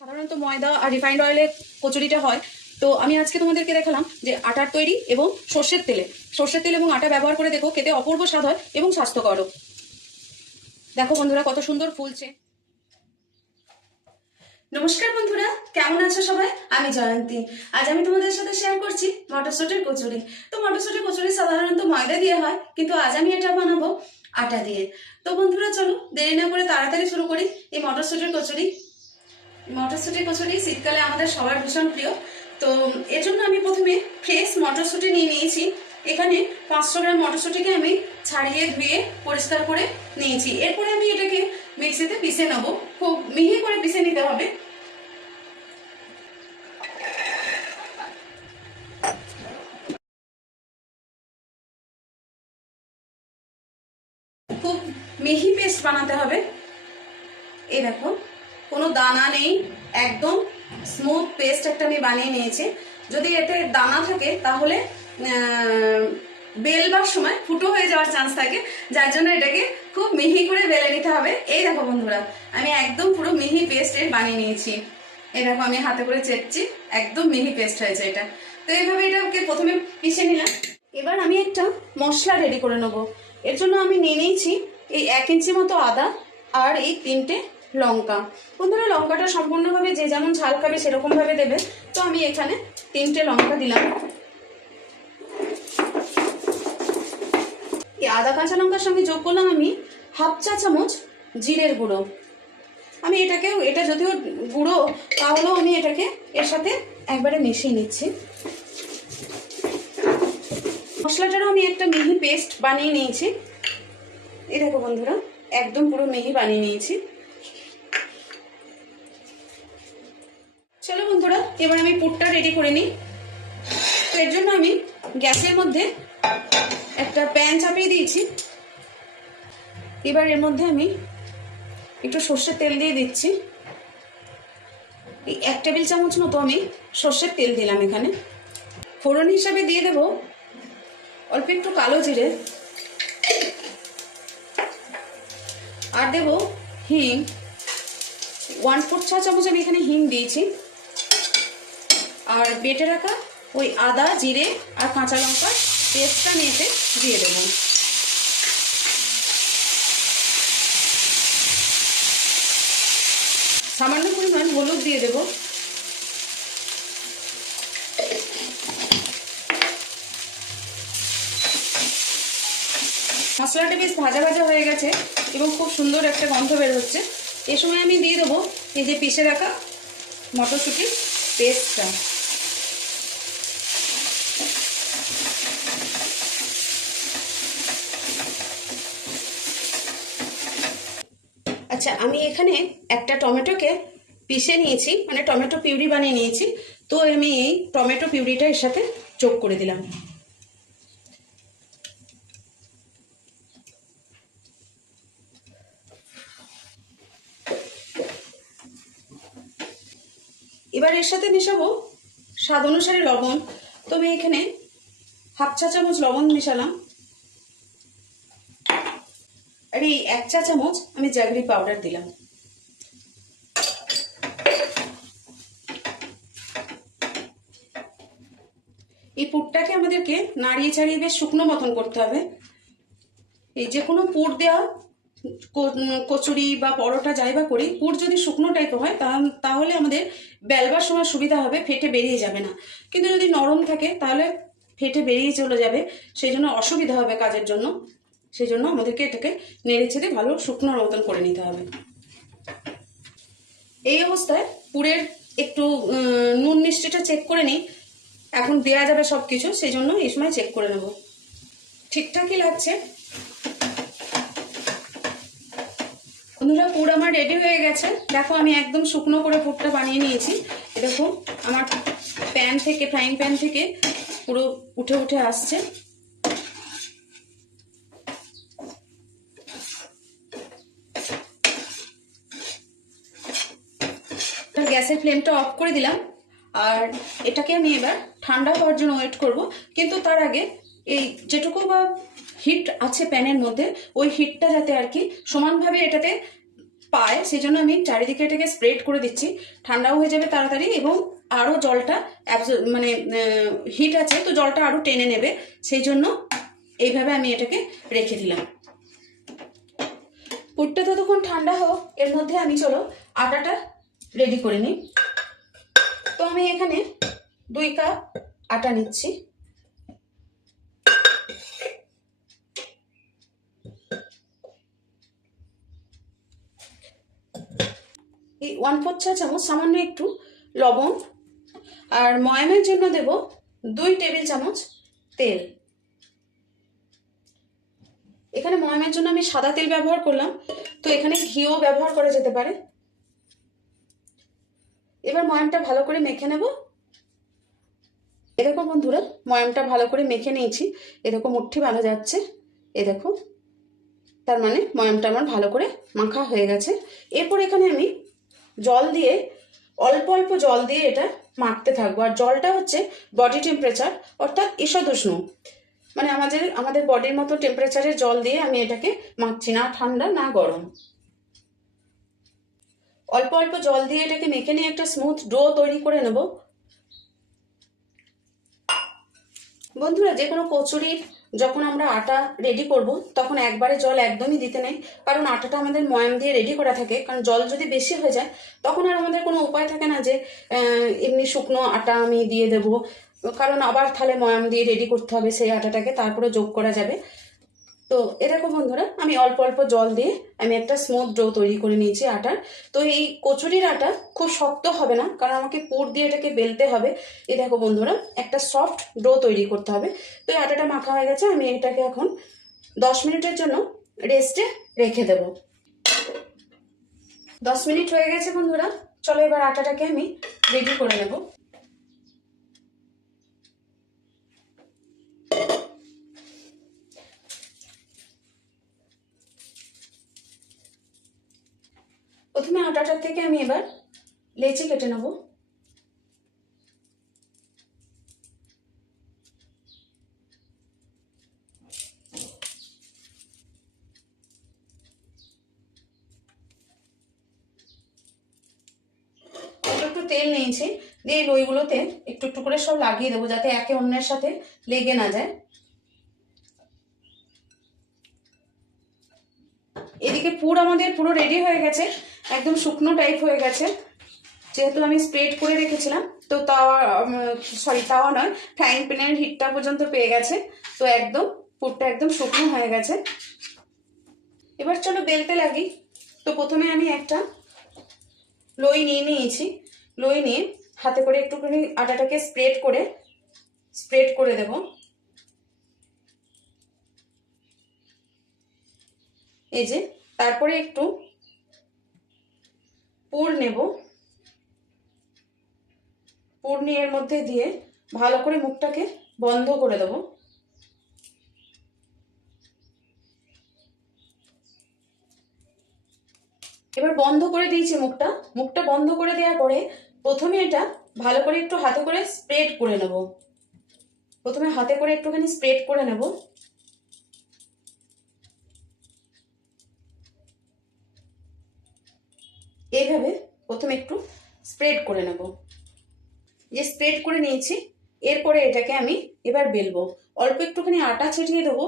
সাধারণত ময়দা আর রিফাইন্ড অয়েলে কচুরিটা হয়। তো আমি আজকে তোমাদেরকে দেখালাম যে আটার তৈরি এবং সর্ষের তেল এবং আটা ব্যবহার করে দেখো, খেতে অপূর্ব স্বাদ হয় এবং স্বাস্থ্যকরও। দেখো বন্ধুরা কত সুন্দর ফুলছে। নমস্কার বন্ধুরা, কেমন আছো সবাই? আমি জয়ন্তী। আজ আমি তোমাদের সাথে শেয়ার করছি মটরশুঁটির কচুরি। তো মটরশুঁটির কচুরি সাধারণত ময়দা দিয়ে হয়, কিন্তু আজ আমি এটা বানাবো আটা দিয়ে। তো বন্ধুরা চলো দেরি না করে তাড়াতাড়ি শুরু করি এই মটরশুঁটির কচুরি শীতকালে আমাদের সবার ভীষণ প্রিয়। তো এর জন্য আমি প্রথমে ফ্রেশ মটরশুঁটি নিয়ে নিয়েছি। এখানে 500 গ্রাম মটরশুঁটিকে আমি ছাড়িয়ে ধুয়ে পরিষ্কার করে নিয়েছি। এরপরে আমি এটাকে মিক্সিতে পিষে নেবো, খুব মিহি করে পিষে নিতে হবে। খুব মিহি পেস্ট বানাতে হবে। এই দেখো, কোনো দানা নেই, একদম স্মুথ পেস্ট একটা আমি বানিয়ে নিয়েছি। যদি এতে দানা থাকে তাহলে বেলবার সময় ফুটো হয়ে যাওয়ার চান্স থাকে, যার জন্য এটাকে খুব মিহি করে বেলে নিতে হবে। এই দেখো বন্ধুরা, আমি একদম পুরো মিহি পেস্ট বানিয়ে নিয়েছি। এই দেখো, আমি হাতে করে চেটছি, একদম মিহি পেস্ট হয়েছে এটা। তো এইভাবে এটাকে প্রথমে পিষে নিলাম। এবার আমি একটা মশলা রেডি করে নেবো। এর জন্য আমি নিয়ে নিয়েছি এই 1 ইঞ্চি মতো আদা আর এই 3টে লঙ্কা। বন্ধুরা, লঙ্কাটা সম্পূর্ণভাবে যে যেমন ঝাল খাবে সেরকম ভাবে দেবে। তো আমি এখানে 3টে লঙ্কা দিলাম। এই আদা কাঁচা লঙ্কার সঙ্গে যোগ করলাম আমি 1/2 চা চামচ জিরের গুঁড়ো। আমি এটা যদিও গুঁড়ো, তাহলেও আমি এটাকে এর সাথে একবারে মিশিয়ে নিচ্ছি। মশলাটারও আমি একটা মিহি পেস্ট বানিয়ে নিয়েছি। এই দেখো বন্ধুরা, একদম পুরো মিহি বানিয়ে নিয়েছি। চলো বন্ধুরা, এবার আমি পুরটা রেডি করে নিই। তো এর জন্য আমি গ্যাসের মধ্যে একটা প্যান চাপিয়ে দিয়েছি। এবার এর মধ্যে আমি একটু সর্ষের তেল দিয়ে দিচ্ছি। এই 1 টেবিল চামচ মতো আমি সর্ষের তেল দিলাম এখানে। ফোড়ন হিসাবে দিয়ে দেব অল্প একটু কালো জিরে, আর দেব হিং। 1/4 চা চামচ আমি এখানে হিং দিয়েছি। আর বেটে রাখা ওই আদা জিরে আর কাঁচা লঙ্কার পেস্টটা নিয়েতে দিয়ে দেবো। সামান্য পরিমাণ হলুদ দিয়ে দেব। মশলাটা বেশ ভাজা ভাজা হয়ে গেছে এবং খুব সুন্দর একটা গন্ধ বের হচ্ছে। এই সময় আমি দিয়ে দেবো এই যে পিষে রাখা মটরশুঁটির পেস্টটা। আচ্ছা, আমি এখানে একটা টমেটোকে পিষে নিয়েছি, মানে টমেটো পিউরি বানিয়ে নিয়েছি। তো আমি এই টমেটো পিউরিটা এর সাথে যোগ করে দিলাম। এবার এর সাথে মেশাবো স্বাদ অনুসারে লবণ। তো আমি এখানে 1/2 চা চামচ লবণ মেশালাম। আর এই 1 চা চামচ আমি জ্যাগরি পাউডার দিলাম। এই পুরটাকে আমাদেরকে নাড়িয়ে ছাড়িয়ে বেশ শুকনো মতন করতে হবে। এই যে কোনো পুর দেওয়া কচুরি বা পরোটা যাই বা করি, পুর যদি শুকনো টাইপের হয় তাহলে আমাদের বেলবার সময় সুবিধা হবে, ফেটে বেরিয়ে যাবে না। কিন্তু যদি নরম থাকে তাহলে ফেটে বেরিয়ে চলে যাবে, সেই জন্য অসুবিধা হবে কাজের জন্য। সেই জন্য আমাদেরকে এটাকে নেড়ে ছেড়ে ভালো শুকনোর মতন করে নিতে হবে। এই অবস্থায় পুরের একটু নুন মিষ্টিটা চেক করে নিই। এখন দেওয়া যাবে সব কিছু, সেই জন্য এই সময় চেক করে নেব ঠিকঠাকই লাগছে। বন্ধুরা, পুর আমার রেডি হয়ে গেছে। দেখো, আমি একদম শুকনো করে পুরটা বানিয়ে নিয়েছি। দেখো, আমার ফ্রাইং প্যান থেকে পুরো উঠে উঠে আসছে। গ্যাসের ফ্লেমটা অফ করে দিলাম। আর এটাকে আমি এবার ঠান্ডা হওয়ার জন্য ওয়েট করব। কিন্তু তার আগে এই যেটুকু বা হিট আছে প্যানের মধ্যে, ওই হিটটা যাতে আর কি সমানভাবে এটাতে পায়, সেই জন্য আমি চারিদিকে এটাকে স্প্রেড করে দিচ্ছি। ঠান্ডাও হয়ে যাবে তাড়াতাড়ি এবং আরও জলটা মানে হিট আছে তো জলটা আরও টেনে নেবে, সেই জন্য এইভাবে আমি এটাকে রেখে দিলাম। পুরটা ততক্ষণ ঠান্ডা হোক, এর মধ্যে আমি চলো আটাটা রেডি করে নিই। তো আমি এখানে 2 কাপ আটা নিচ্ছি। এই 1/4 চা চামচ সামান্য একটু লবণ, আর ময়ামের জন্য দেব 2 টেবিল চামচ তেল। এখানে ময়ামের জন্য আমি সাদা তেল ব্যবহার করলাম, তো এখানে ঘিও ব্যবহার করা যেতে পারে। এবার ময়ামটা ভালো করে মেখে নেব। এরকম বন্ধুরা ময়ামটা ভালো করে মেখে নিয়েছি, এরকম মুঠি বাঁধা যাচ্ছে, এ দেখো, তার মানে ময়ামটা আমার ভালো করে মাখা হয়ে গেছে। এরপর এখানে আমি জল দিয়ে অল্প অল্প জল দিয়ে এটা মাখতে থাকবো। আর জলটা হচ্ছে বডি টেম্পারেচার, অর্থাৎ ঈষৎ উষ্ণ, মানে আমাদের বডির মতো টেম্পারেচারের জল দিয়ে আমি এটাকে মাখছি, না ঠান্ডা না গরম। অল্প অল্প জল দিয়ে এটাকে মেখে নিয়ে একটা স্মুথ ডো তৈরি করে নেব। বন্ধুরা, যে কোনো কচুরির যখন আমরা আটা রেডি করব তখন একবারে জল একদমই দিতে নেই, কারণ আটাটা আমাদের ময়াম দিয়ে রেডি করা থাকে। কারণ জল যদি বেশি হয়ে যায় তখন আর আমাদের কোনো উপায় থাকে না যে এমনি শুকনো আটা আমি দিয়ে দেব, কারণ আবার তাহলে ময়াম দিয়ে রেডি করতে হবে সেই আটাটাকে, তারপরে যোগ করা যাবে। তো এরকম বন্ধুরা আমি অল্প অল্প জল দিয়ে আমি একটা স্মুথ ডো তৈরি করে নিয়েছি আটার। তো এই কচুরির আটা খুব শক্ত হবে না, কারণ আমাকে পুর দিয়ে এটাকে বেলতে হবে। এই দেখো বন্ধুরা, একটা সফট ডো তৈরি করতে হবে। তো এই আটাটা মাখা হয়ে গেছে, আমি এটাকে এখন 10 মিনিটের জন্য রেস্টে রেখে দেব। 10 মিনিট হয়ে গেছে বন্ধুরা, চলো এবার আটাটাকে আমি রেডি করে নেব। প্রথমে আটাটার থেকে আমি এবার লেচি কেটে নেব। একটু তেল নিয়েছি, দিয়ে এই লইগুলোতে একটু একটু করে সব লাগিয়ে দেবো, যাতে একে অন্যের সাথে লেগে না যায়। এদিকে পুর আমাদের পুরো রেডি হয়ে গেছে, একদম শুকনো টাইপ হয়ে গেছে, যেহেতু আমি স্প্রেড করে রেখেছিলাম। তো তাওয়া নয়, ফ্রাইং প্যানের হিটটা পর্যন্ত পেয়ে গেছে। তো একদম পুরটা একদম শুকনো হয়ে গেছে। এবার চলো বেলতে লাগি। তো প্রথমে আমি একটা লই নিয়ে নিয়েছি, লই নিয়ে হাতে করে একটুখানি আটাটাকে স্প্রেড করে দেব। এই যে, তারপরে একটু পুর নেব, পুর নিয়ে এর মধ্যে দিয়ে ভালো করে মুখটাকে বন্ধ করে দেব। এবার বন্ধ করে দিয়েছি মুখটা বন্ধ করে দেওয়ার পরে প্রথমে এটা ভালো করে একটু হাতে করে স্প্রেড করে নেব। প্রথমে হাতে করে একটুখানি স্প্রেড করে নেব। এইভাবে প্রথমে একটু স্প্রেড করে নেব। যে স্প্রেড করে নিয়েছি, এরপরে এটাকে আমি এবার বেলবো। অল্প একটুখানি আটা ছিটিয়ে দেবো,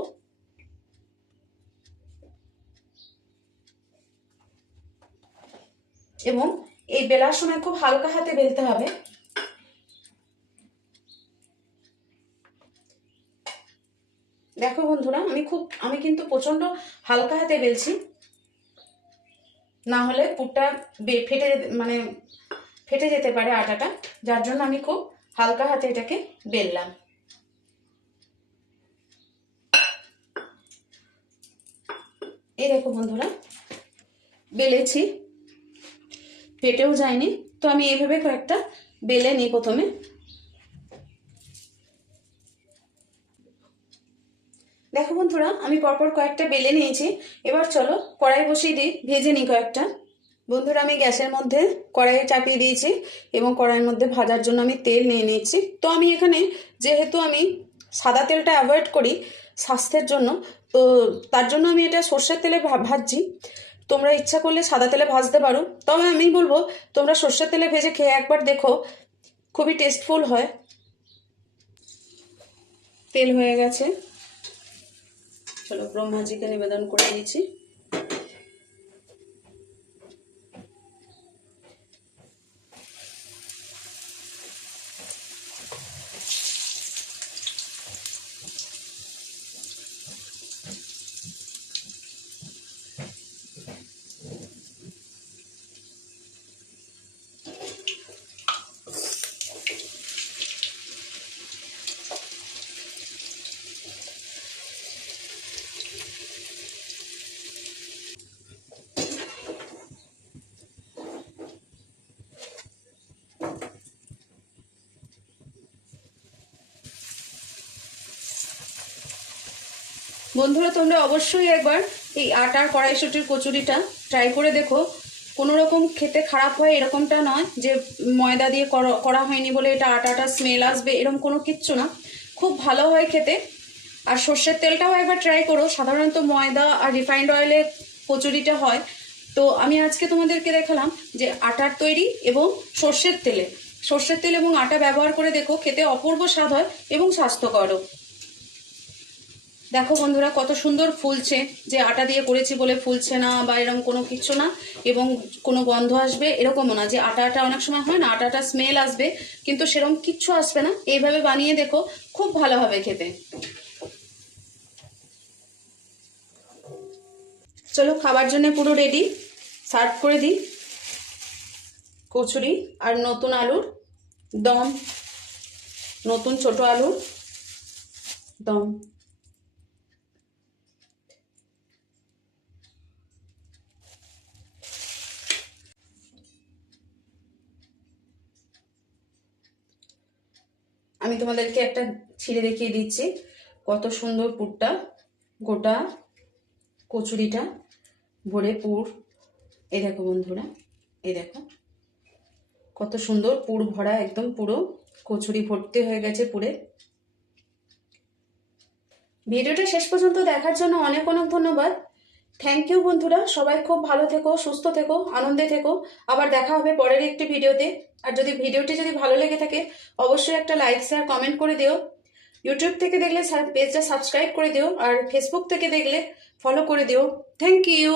এবং এই বেলার সময় খুব হালকা হাতে বেলতে হবে। দেখো বন্ধুরা, আমি কিন্তু প্রচন্ড হালকা হাতে বেলছি, না হলে পুরটা ফেটে যেতে পারে আটাটা, যার জন্য আমি খুব হালকা হাতে এটাকে বেললাম। এই দেখো বন্ধুরা, বেলেছি, ফেটেও যায়নি। তো আমি এইভাবে কয়েকটা বেলে নিই। প্রথমে দেখো বন্ধুরা, আমি পরপর কয়েকটা বেলে নিয়েছি। এবার চলো কড়াই বসিয়ে দিই, ভেজে নিই কয়েকটা। বন্ধুরা, আমি গ্যাসের মধ্যে কড়াই চাপিয়ে দিয়েছি এবং কড়াইয়ের মধ্যে ভাজার জন্য আমি তেল নিয়ে নিয়েছি। তো আমি এখানে, যেহেতু আমি সাদা তেলটা অ্যাভয়েড করি স্বাস্থ্যের জন্য, তো তার জন্য আমি এটা সর্ষের তেলে ভাজছি। তোমরা ইচ্ছা করলে সাদা তেলে ভাজতে পারো, তবে আমি বলবো তোমরা সর্ষের তেলে ভেজে খেয়ে একবার দেখো, খুবই টেস্টফুল হয়। তেল হয়ে গেছে, চলো ব্রহ্মাজিকে নিবেদন করে দিয়েছি। বন্ধুরা তোমরা অবশ্যই একবার এই আটার কড়াইশুঁটির কচুরিটা ট্রাই করে দেখো। কোনো রকম খেতে খারাপ হয় এরকমটা নয়, যে ময়দা দিয়ে করা হয়নি বলে এটা আটাটা স্মেল আসবে, এরকম কোনো কিচ্ছু না, খুব ভালো হয় খেতে। আর সর্ষের তেলটাও একবার ট্রাই করো, সাধারণত ময়দা আর রিফাইন্ড অয়েলে কচুরিটা হয়, তো আমি আজকে তোমাদেরকে দেখালাম যে আটার তৈরি এবং সর্ষের তেল এবং আটা ব্যবহার করে দেখো, খেতে অপূর্ব স্বাদ হয় এবং স্বাস্থ্যকরও। দেখো বন্ধুরা কত সুন্দর ফুলছে, যে আটা দিয়ে করেছি বলে ফুলছে না বা এরকম কোনো কিছু না, এবং কোনো গন্ধ আসবে এরকমও না, যে আটাটা অনেক সময় হয় না আটাটা স্মেল আসবে, কিন্তু সেরকম কিচ্ছু আসবে না। এইভাবে বানিয়ে দেখো, খুব ভালো হবে খেতে। চলো খাবার জন্য পুরো রেডি, সার্ভ করে দিই। কচুরি আর নতুন আলুর দম, নতুন ছোট আলুর দম। আমি তোমাদেরকে একটা ছিঁড়ে দেখিয়ে দিচ্ছি, কত সুন্দর পুরটা, গোটা কচুরিটা ভরে পুর। এই দেখো বন্ধুরা, এই দেখো কত সুন্দর পুর ভরা, একদম পুরো কচুরি ভর্তি হয়ে গেছে পুরে। ভিডিওটা শেষ পর্যন্ত দেখার জন্য অনেক অনেক ধন্যবাদ। থ্যাংক ইউ বন্ধুরা, সবাই খুব ভালো থেকো, সুস্থ থেকো, আনন্দে থেকো। আবার দেখা হবে পরের একটি ভিডিওতে। আর যদি ভিডিওটি ভালো লেগে থাকে অবশ্যই একটা লাইক শেয়ার কমেন্ট করে দিও। ইউটিউব থেকে দেখলে পেজটা সাবস্ক্রাইব করে দিও, আর ফেসবুক থেকে দেখলে ফলো করে দিও। Thank you.